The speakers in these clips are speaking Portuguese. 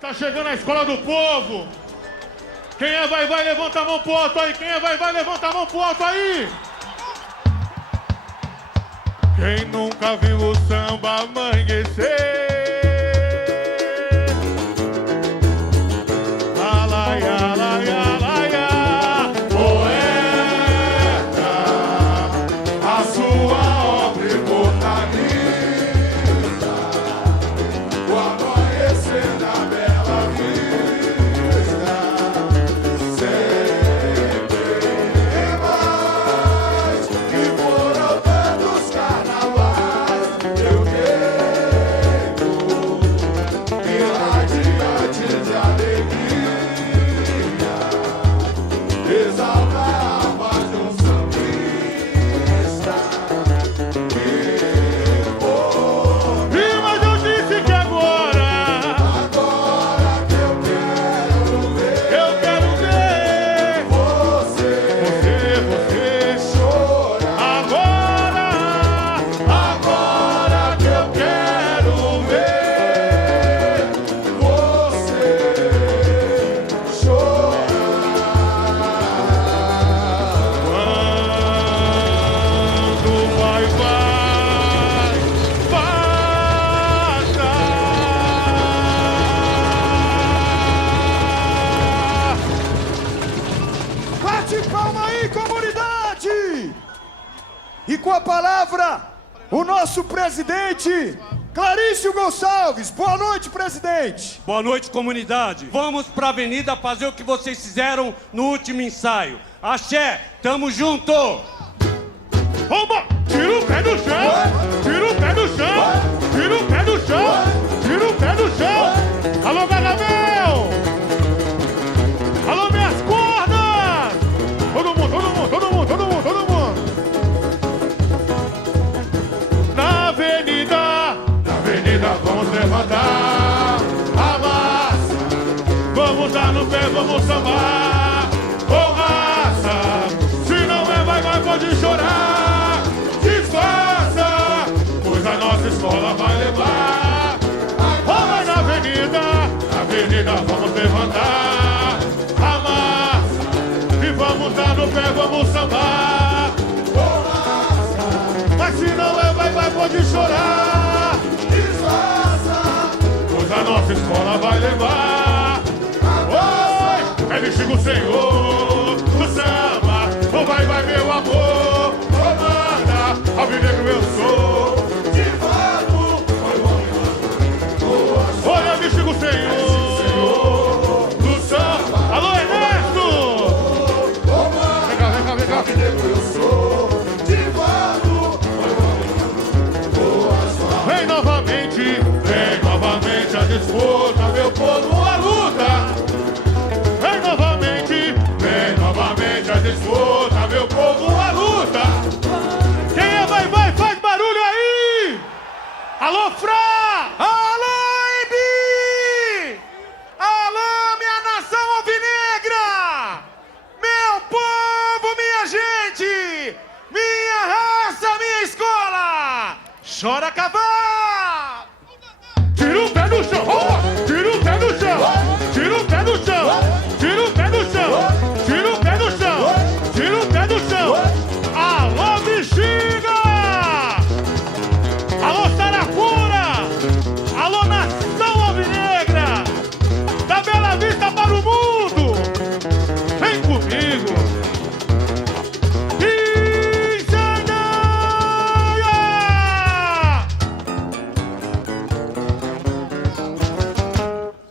Tá chegando a escola do povo. Quem é vai, levanta a mão pro alto aí. Quem é vai, levanta a mão pro alto aí. Quem nunca viu o samba amanhecer? Alaia, alaia, alaia. Poeta, a sua obra imortaliza o amanhecer da bela vista. Sempre mais que foram tantos carnavais, eu quero ir adiante de alegria, exaltar a voz de um sambista que for. Mas eu disse que agora que eu quero ver você chorar. Agora que eu quero ver você chorar. Quando vai passar. Bate palma aí, comunidade! E com a palavra, o nosso presidente, Clarício Gonçalves. Boa noite, presidente. Boa noite, comunidade. Vamos pra avenida fazer o que vocês fizeram no último ensaio. Axé, tamo junto! Oba! Tira o pé do chão! Tira o pé do chão! Tira o pé do chão! Tira o pé do chão! Alô, Gargamel! Alô, minhas cordas! Todo mundo, todo mundo, todo mundo, todo mundo, todo mundo! Na avenida vamos levantar a massa. Vamos dar no pé, vamos sambar com raça. Se não é vai, pode chorar. Disfarça, pois a nossa escola vai levar. Vai na avenida vamos levantar a massa. E vamos dar no pé, vamos sambar com raça. Mas se não é vai, pode chorar. Disfarça, pois a nossa escola vai levar. Oi, é bexiga o Senhor do samba. Oh, vai, meu amor. Comanda, alvinegro eu sou. De fato, olha, bexiga o Senhor do samba. Alô, Ernesto. Vem cá. Alvinegro eu sou. De fato, vem novamente a disputa, meu povo, a luta. Vem novamente a disputa, meu povo, a luta. Quem é vai, faz barulho aí. Alô, Fra. Alô, Ibi. Alô, minha nação alvinegra. Meu povo, minha gente. Minha raça, minha escola. Chora cavalo. Tira o pé do chão, tira o pé do chão, tira o pé do chão, tira o pé do chão, tira o pé do chão, tira o pé do chão. Alô, bexiga! Alô, Saracura! Alô, nação alvinegra! Da Bela Vista para o mundo! Vem comigo!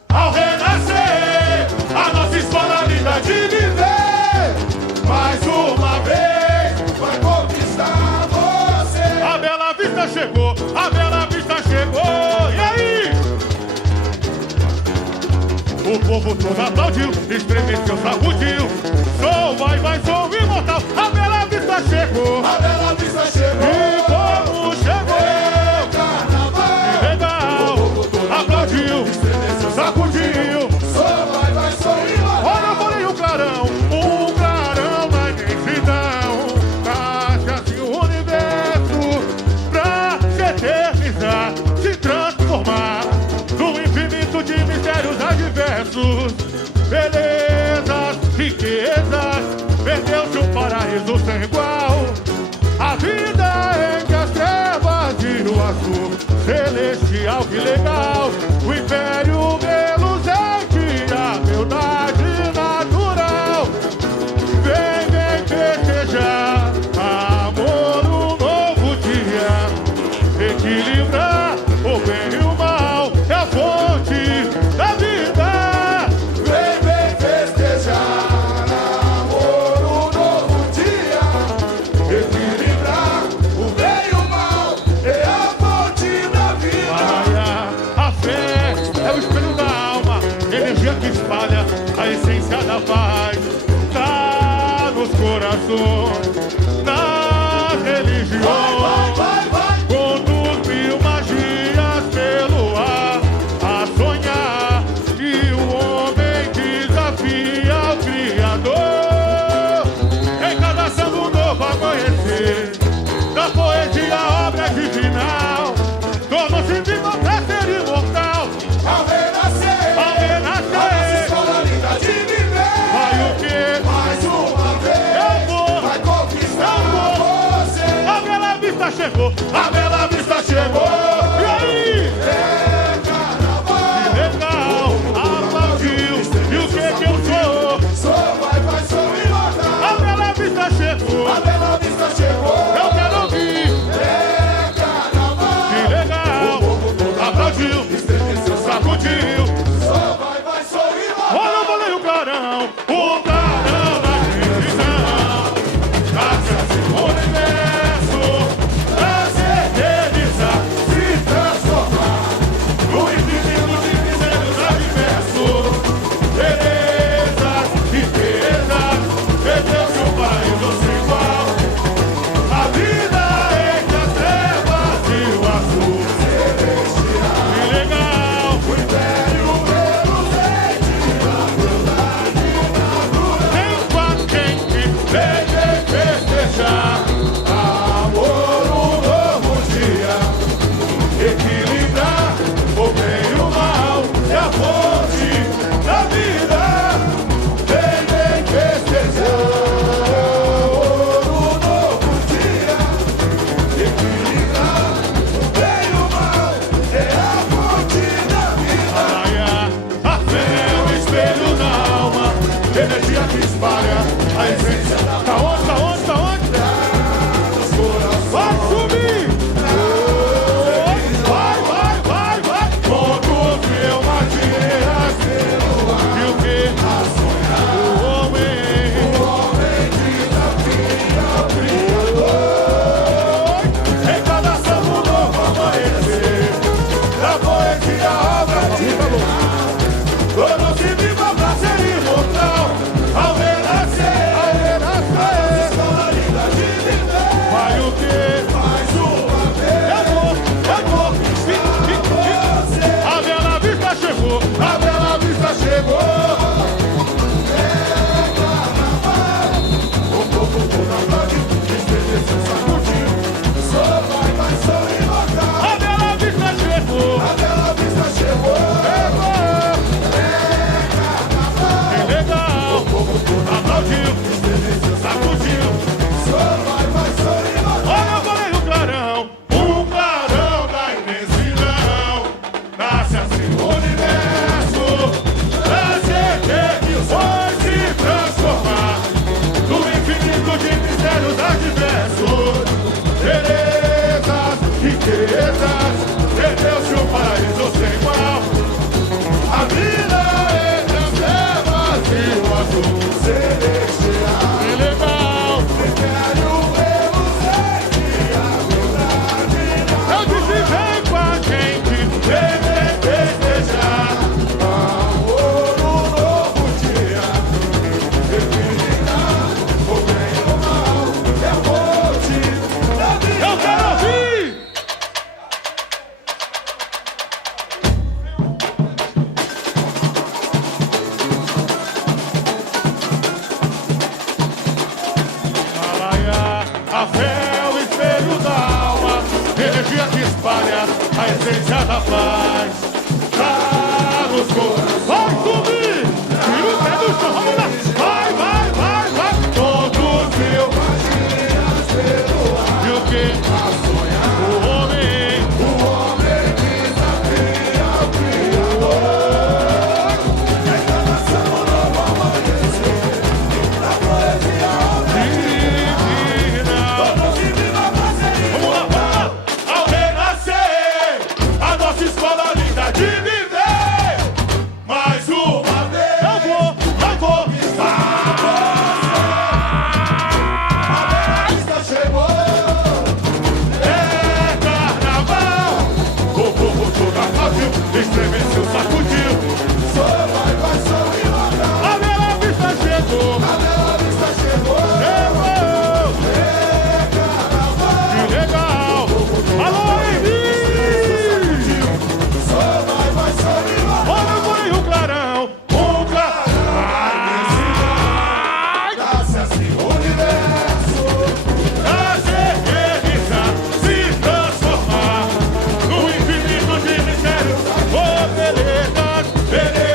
Ao renascer, a nossa escola linda de viver, mais uma vez vai conquistar você. A Bela Vista chegou, a Bela Vista chegou. E aí? O povo todo aplaudiu, estremeceu, sacudiu. Sou, vai, sou imortal. A Bela Vista chegou, a Bela Vista chegou. E como chegou? Legal, aplaudiu, sacudiu. Olha, eu falei um clarão na imensidão. Nasce assim o universo pra se eternizar, se transformar num infinito de mistérios. energia que espalha a essência da paz. Tá nos corações, nas religiões, conduz-me magias pelo ar, a sonhar que o homem desafia o Criador. Em cada santo novo amanhecer, da poesia obra divinal, tornou-se vivo pra ser imortal. Ao renascer, renascer, escola linda de viver, vai o quê? mais uma vez, Eu vou, vai conquistar você. a Bela Vista chegou, a Bela Vista chegou. E aí? É carnaval, Que legal, aplaudiu. E o que eu sou? sou vai, sou imortal. A Bela Vista chegou, A Bela Vista chegou, eu quero ouvir. é carnaval, Que legal, aplaudiu, sacudiu. sou vai, sou imortal. Olha, eu falei o clarão da divisão, graças ao universo, pra se eternizar, se transformar no infinito de mistérios adversos, belezas, riquezas, perdeu-se o paraíso sem igual, a vida entre as trevas e o azul. Que legal, O império tem quem vem festejar. Amor, um novo dia, equilibrar o bem e o mal, é a fonte da vida. Vem festejar. Amor, um novo dia, equilibrar o bem e o mal, é a fonte da vida. Praia, a fé é o espelho da alma, energia que espalha a essência da. Tá onde, tá onde, tá onde? Vai subir! Vai! Conduz meu magias e o que? O homem desafia o Criador. Em cada santo novo amanhecer, da poesia obra divinal, tornou-se viva pra ser imortal. Ao renascer, Escola linda de viver, vai o quê? mais uma vez, Eu vou. A Bela Vista chegou, a Bela Vista chegou. o povo todo aplaudiu, estremeceu, sacudiu. Sou vai, sou imortal. A Bela Vista chegou, A Bela Vista chegou, que legal, aplaudiu, sacudiu. sou vai, sou imortal. Olha, eu falei o clarão da imensidão, nasce assim o universo, pra se eternizar, se transformar no infinito de mistérios adversos, belezas, riquezas, perdeu-se o paraíso sem igual, a vida entre as trevas e o azul. Celestial, Que legal, império reluzente, a verdade eu disse vem com a gente, vem festejar. amor, um novo dia, equilibrar o bem e o mal, é a fonte da vida. Eu quero ouvir! Alaia, a fé é o espelho da alma, energia que espalha a essência da paz. Tá nos corações. Vai subir! Tira o pé do chão, vamos lá! Vai! Todos mil magias pelo ar. E o quê? O homem Desafia o Criador, em cada santo novo amanhecer, da poesia divina. tornou-se viva pra ser Vamos lá! Ao renascer, a nossa escola linda Beleza.